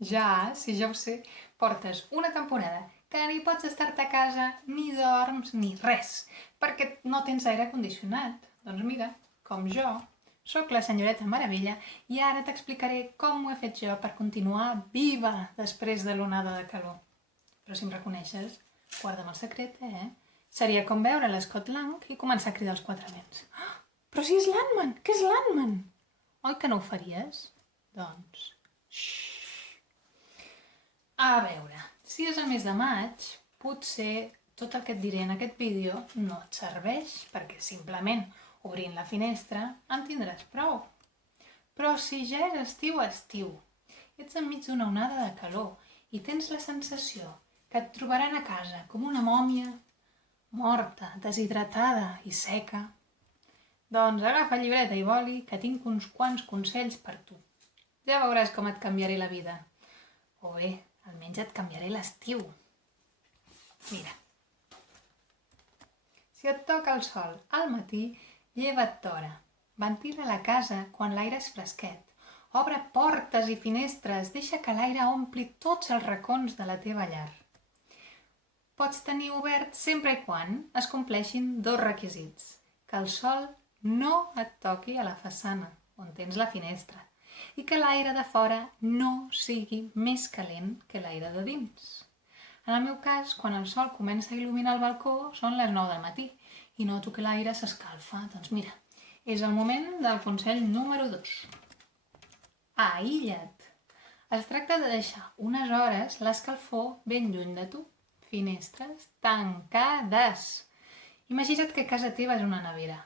Ja, si ja ho sé, portes una temporada que ni pots estar-te a casa, ni dorms, ni res, perquè no tens aire condicionat. Doncs mira, com jo, sóc la senyoreta Meravella i ara t'explicaré com ho he fet jo per continuar viva després de l'onada de calor. Però si em reconeixes, guarda'm el secret, eh? Seria com veure l'Scott Lang i començar a cridar els quatre vents. Oh, però si és l'Ant-Man! Què és l'Ant-Man? Oi que no ho faries? Doncs... Xxxt. A veure, si és el mes de maig, potser tot el que et diré en aquest vídeo no et serveix, perquè simplement obrint la finestra en tindràs prou. Però si ja és estiu, ets enmig d'una onada de calor i tens la sensació que et trobaran a casa com una mòmia, morta, deshidratada i seca, doncs agafa llibreta i boli que tinc uns quants consells per tu. Ja veuràs com et canviaré la vida. O bé, almenys et canviaré l'estiu. Mira. Si et toca el sol al matí, lleva't d'hora. Ventila la casa quan l'aire és fresquet. Obre portes i finestres, deixa que l'aire ompli tots els racons de la teva llar. Pots tenir obert sempre i quan es compleixin dos requisits. Que el sol no et toqui a la façana, on tens la finestra, i que l'aire de fora no sigui més calent que l'aire de dins. En el meu cas, quan el sol comença a il·luminar el balcó, són les 9 del matí i noto que l'aire s'escalfa. Doncs mira, és el moment del consell número 2. Aïlla't. Es tracta de deixar unes hores l'escalfor ben lluny de tu. Finestres tancades. Imagina't que casa teva és una nevera.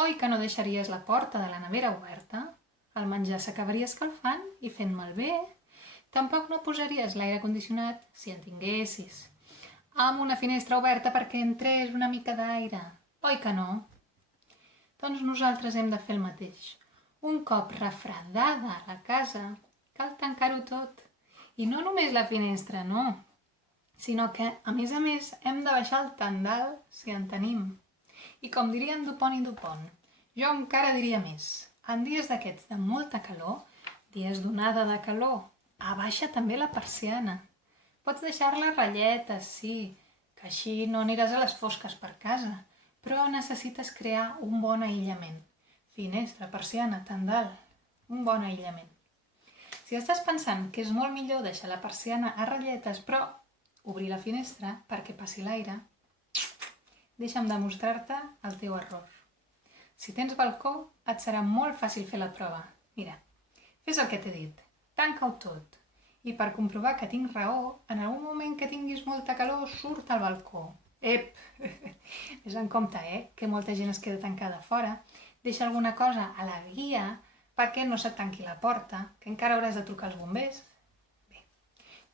Oi que no deixaries la porta de la nevera oberta? El menjar s'acabaria escalfant i fent malbé. Tampoc no posaries l'aire condicionat, si en tinguessis, amb una finestra oberta perquè entrés una mica d'aire. Oi que no? Doncs nosaltres hem de fer el mateix. Un cop refredada la casa, cal tancar-ho tot. I no només la finestra, no. Sinó que, a més, hem de baixar el tendal si en tenim. I com dirien Dupont i Dupont, jo encara diria més. En dies d'aquests de molta calor, dies d'onada de calor, abaixa també la persiana. Pots deixar-la a ratlletes, sí, que així no aniràs a les fosques per casa, però necessites crear un bon aïllament. Finestra, persiana, tendal, un bon aïllament. Si estàs pensant que és molt millor deixar la persiana a ratlletes, però obrir la finestra perquè passi l'aire, deixa'm demostrar-te el teu error. Si tens balcó, et serà molt fàcil fer la prova. Mira, fes el que t'he dit, tanca-ho tot. I per comprovar que tinc raó, en algun moment que tinguis molta calor, surt al balcó. Ep! Ves en compte, que molta gent es queda tancada fora. Deixa alguna cosa a la guia perquè no se't tanqui la porta, que encara hauràs de trucar als bombers. Bé,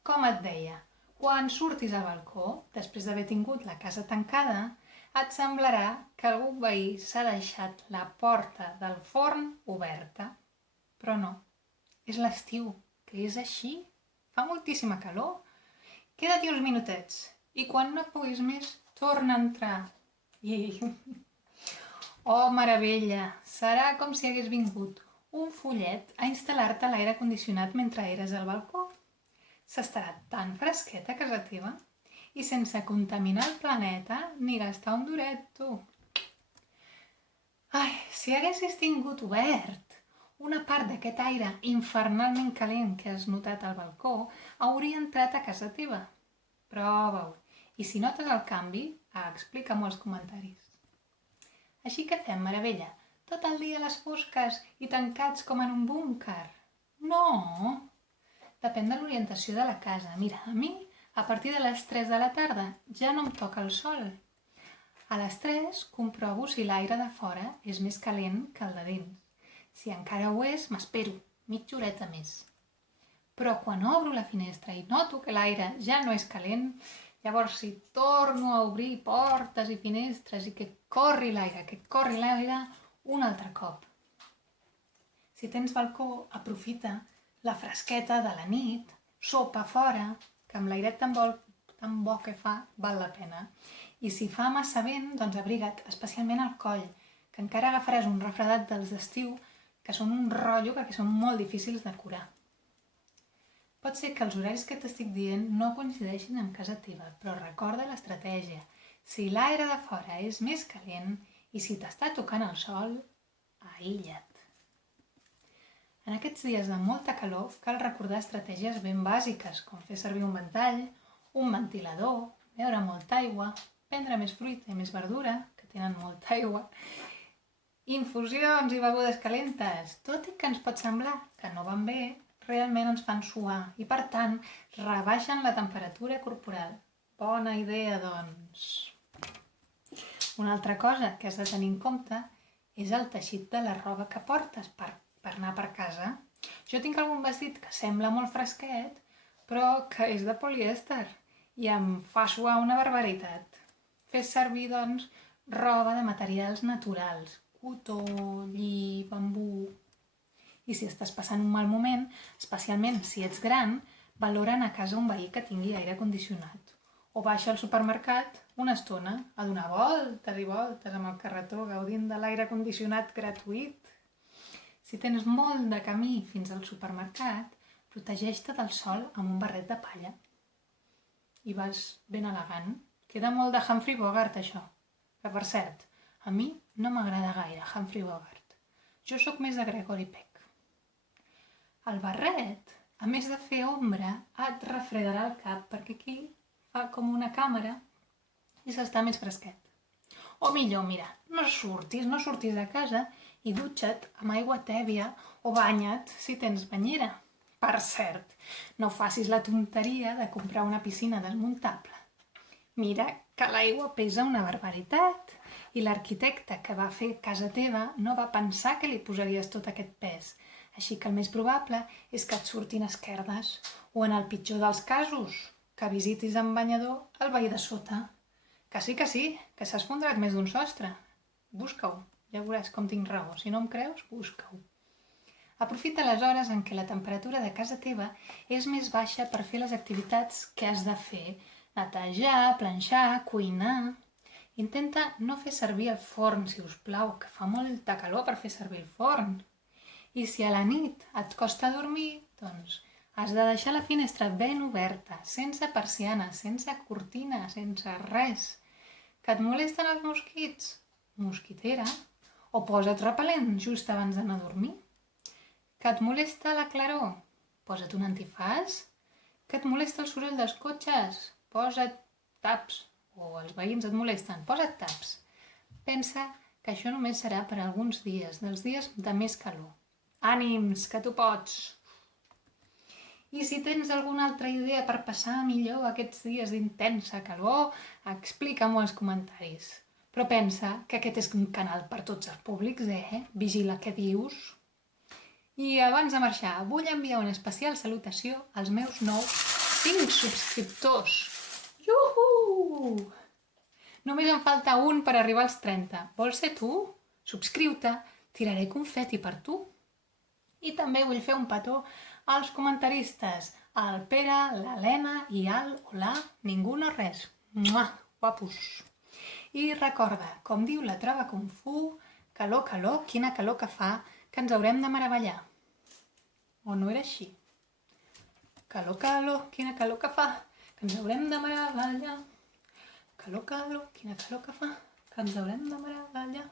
com et deia, quan surtis al balcó, després d'haver tingut la casa tancada, et semblarà que algun veí s'ha deixat la porta del forn oberta. Però no, és l'estiu, que és així. Fa moltíssima calor. Queda't-hi uns minutets i quan no et puguis més, torna a entrar. I... Oh, meravella! Serà com si hagués vingut un follet a instal·lar-te a l'aire condicionat mentre eres al balcó. S'estarà tan fresqueta a casa teva i sense contaminar el planeta ni gastar un duret, tu. Ai, si haguessis tingut obert una part d'aquest aire infernalment calent que has notat al balcó, hauria entrat a casa teva. Prova-ho. I si notes el canvi, explica'm-ho als comentaris. Així que fem, meravella, tot el dia a les fosques i tancats com en un búnquer? No! Depèn de l'orientació de la casa. Mira, a mi, a partir de les 3 de la tarda, ja no em toca el sol. A les 3 comprovo si l'aire de fora és més calent que el de dins. Si encara ho és, m'espero, mitja horeta més. Però quan obro la finestra i noto que l'aire ja no és calent, llavors si torno a obrir portes i finestres i que corri l'aire un altre cop. Si tens balcó, aprofita la fresqueta de la nit, sopa fora, que amb l'airet tan bo que fa val la pena. I si fa massa vent, doncs abriga't, especialment al coll, que encara agafaràs un refredat dels d'estiu, que són un rotllo perquè són molt difícils de curar. Pot ser que els horaris que t'estic dient no coincideixin amb casa teva, però recorda l'estratègia. Si l'aire de fora és més calent i si t'està tocant el sol, aïlla't. En aquests dies de molta calor cal recordar estratègies ben bàsiques, com fer servir un ventall, un ventilador, beure molta aigua, prendre més fruita i més verdura, que tenen molta aigua, infusions i begudes calentes, tot i que ens pot semblar que no van bé, realment ens fan suar i, per tant, rebaixen la temperatura corporal. Bona idea, doncs. Una altra cosa que has de tenir en compte és el teixit de la roba que portes per anar per casa. Jo tinc algun vestit que sembla molt fresquet, però que és de polièster i em fa suar una barbaritat. Fes servir, doncs, roba de materials naturals, cotó, lli, bambú. I si estàs passant un mal moment, especialment si ets gran, valora anar a casa un veí que tingui aire condicionat. O baixa al supermercat una estona a donar voltes i voltes amb el carretó gaudint de l'aire condicionat gratuït. Si tens molt de camí fins al supermercat, protegeix-te del sol amb un barret de palla. I vas ben elegant. Queda molt de Humphrey Bogart, això. Que, per cert, a mi no m'agrada gaire Humphrey Bogart. Jo sóc més de Gregory Peck. El barret, a més de fer ombra, et refredarà el cap perquè aquí fa com una càmera i s'està més fresquet. O millor, mira, no surtis de casa i dutxa't amb aigua tèbia o banya't si tens banyera. Per cert, no facis la tonteria de comprar una piscina desmuntable. Mira que l'aigua pesa una barbaritat i l'arquitecte que va fer casa teva no va pensar que li posaries tot aquest pes. Així que el més probable és que et surtin esquerdes o, en el pitjor dels casos, que visitis amb banyador el veí de sota. Que sí, que s'ha esfondrat més d'un sostre. Busca-ho, ja veuràs com tinc raó. Si no em creus, busca-ho. Aprofita les hores en què la temperatura de casa teva és més baixa per fer les activitats que has de fer. Netejar, planxar, cuinar. Intenta no fer servir el forn, si us plau, que fa molta calor per fer servir el forn. I si a la nit et costa dormir, doncs has de deixar la finestra ben oberta, sense persiana, sense cortina, sense res. Que et molesten els mosquits? Mosquitera. O posa't repel·lent just abans d'anar a dormir. Que et molesta la claror? Posa't un antifàs. Que et molesta el soroll dels cotxes? Posa't taps. O els veïns et molesten? Posa't taps. Pensa que això només serà per alguns dies, dels dies de més calor. Ànims, que tu pots! I si tens alguna altra idea per passar millor aquests dies d'intensa calor, explica-m'ho als comentaris. Però pensa que aquest és un canal per tots els públics, Vigila què dius. I abans de marxar, vull enviar una especial salutació als meus nous 5 subscriptors. Iuhu! Només em falta un per arribar als 30. Vols ser tu? Subscriu-te, tiraré confeti per tu. I també vull fer un petó als comentaristes, al Pere, l'Helena i al Hola, ningú no res. Mua, guapos. I recorda, com diu la trova Kung Fu, calor, calor, quina calor que fa, que ens haurem de meravellar. O no era així? Calor, calor, quina calor que fa, que ens haurem de meravellar. Calor, calor, quina calor que fa, que ens haurem de meravellar.